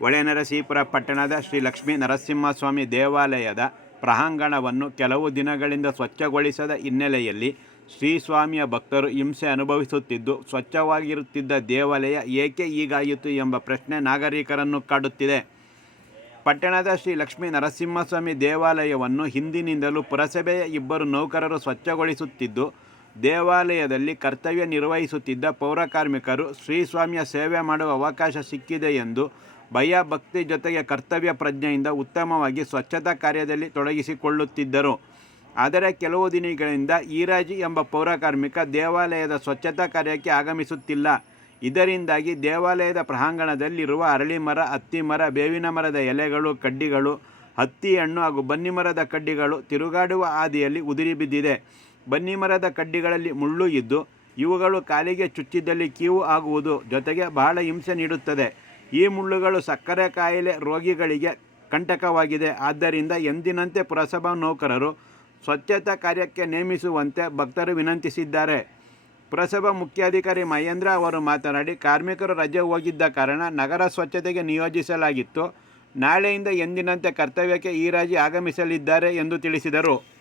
ಹೊಳೆನರಸೀಪುರ ಪಟ್ಟಣದ ಶ್ರೀ ಲಕ್ಷ್ಮೀ ನರಸಿಂಹಸ್ವಾಮಿ ದೇವಾಲಯದ ಪ್ರಾಂಗಣವನ್ನು ಕೆಲವು ದಿನಗಳಿಂದ ಸ್ವಚ್ಛಗೊಳಿಸದ ಹಿನ್ನೆಲೆಯಲ್ಲಿ ಶ್ರೀ ಸ್ವಾಮಿಯ ಭಕ್ತರು ಹಿಂಸೆ ಅನುಭವಿಸುತ್ತಿದ್ದು, ಸ್ವಚ್ಛವಾಗಿರುತ್ತಿದ್ದ ದೇವಾಲಯ ಏಕೆ ಹೀಗಾಯಿತು ಎಂಬ ಪ್ರಶ್ನೆ ನಾಗರಿಕರನ್ನು ಕಾಡುತ್ತಿದೆ. ಪಟ್ಟಣದ ಶ್ರೀ ಲಕ್ಷ್ಮೀ ನರಸಿಂಹಸ್ವಾಮಿ ದೇವಾಲಯವನ್ನು ಹಿಂದಿನಿಂದಲೂ ಪುರಸಭೆಯ ಇಬ್ಬರು ನೌಕರರು ಸ್ವಚ್ಛಗೊಳಿಸುತ್ತಿದ್ದು, ದೇವಾಲಯದಲ್ಲಿ ಕರ್ತವ್ಯ ನಿರ್ವಹಿಸುತ್ತಿದ್ದ ಪೌರಕಾರ್ಮಿಕರು ಶ್ರೀಸ್ವಾಮಿಯ ಸೇವೆ ಮಾಡುವ ಅವಕಾಶ ಸಿಕ್ಕಿದೆ ಎಂದು ಭಯ ಭಕ್ತಿ ಜೊತೆಗೆ ಕರ್ತವ್ಯ ಪ್ರಜ್ಞೆಯಿಂದ ಉತ್ತಮವಾಗಿ ಸ್ವಚ್ಛತಾ ಕಾರ್ಯದಲ್ಲಿ ತೊಡಗಿಸಿಕೊಳ್ಳುತ್ತಿದ್ದರು. ಆದರೆ ಕೆಲವು ದಿನಗಳಿಂದ ಈರಾಜಿ ಎಂಬ ಪೌರಕಾರ್ಮಿಕ ದೇವಾಲಯದ ಸ್ವಚ್ಛತಾ ಕಾರ್ಯಕ್ಕೆ ಆಗಮಿಸುತ್ತಿಲ್ಲ. ಇದರಿಂದಾಗಿ ದೇವಾಲಯದ ಪ್ರಾಂಗಣದಲ್ಲಿರುವ ಅರಳಿ ಮರ, ಹತ್ತಿ ಮರ, ಬೇವಿನ ಮರದ ಎಲೆಗಳು, ಕಡ್ಡಿಗಳು, ಹತ್ತಿ ಹಣ್ಣು ಹಾಗೂ ಬನ್ನಿ ಮರದ ಕಡ್ಡಿಗಳು ತಿರುಗಾಡುವ ಹಾದಿಯಲ್ಲಿ ಉದುರಿ ಬಿದ್ದಿದೆ. ಬನ್ನಿ ಮರದ ಕಡ್ಡಿಗಳಲ್ಲಿ ಮುಳ್ಳು ಇದ್ದು ಇವುಗಳು ಕಾಲಿಗೆ ಚುಚ್ಚಿದಲ್ಲಿ ಕೀವು ಆಗುವುದು ಜೊತೆಗೆ ಬಹಳ ಹಿಂಸೆ ನೀಡುತ್ತದೆ. ಈ ಮುಳ್ಳುಗಳು ಸಕ್ಕರೆ ಕಾಯಿಲೆ ರೋಗಿಗಳಿಗೆ ಕಂಟಕವಾಗಿದೆ. ಆದ್ದರಿಂದ ಎಂದಿನಂತೆ ಪುರಸಭಾ ನೌಕರರು ಸ್ವಚ್ಛತಾ ಕಾರ್ಯಕ್ಕೆ ನೇಮಿಸುವಂತೆ ಭಕ್ತರು ವಿನಂತಿಸಿದ್ದಾರೆ. ಪುರಸಭಾ ಮುಖ್ಯಾಧಿಕಾರಿ ಮಹೇಂದ್ರ ಅವರು ಮಾತನಾಡಿ, ಕಾರ್ಮಿಕರು ರಜೆ ಹೋಗಿದ್ದ ಕಾರಣ ನಗರ ಸ್ವಚ್ಛತೆಗೆ ನಿಯೋಜಿಸಲಾಗಿತ್ತು. ನಾಳೆಯಿಂದ ಎಂದಿನಂತೆ ಕರ್ತವ್ಯಕ್ಕೆ ಈ ರಾಜಿ ಆಗಮಿಸಲಿದ್ದಾರೆ ಎಂದು ತಿಳಿಸಿದರು.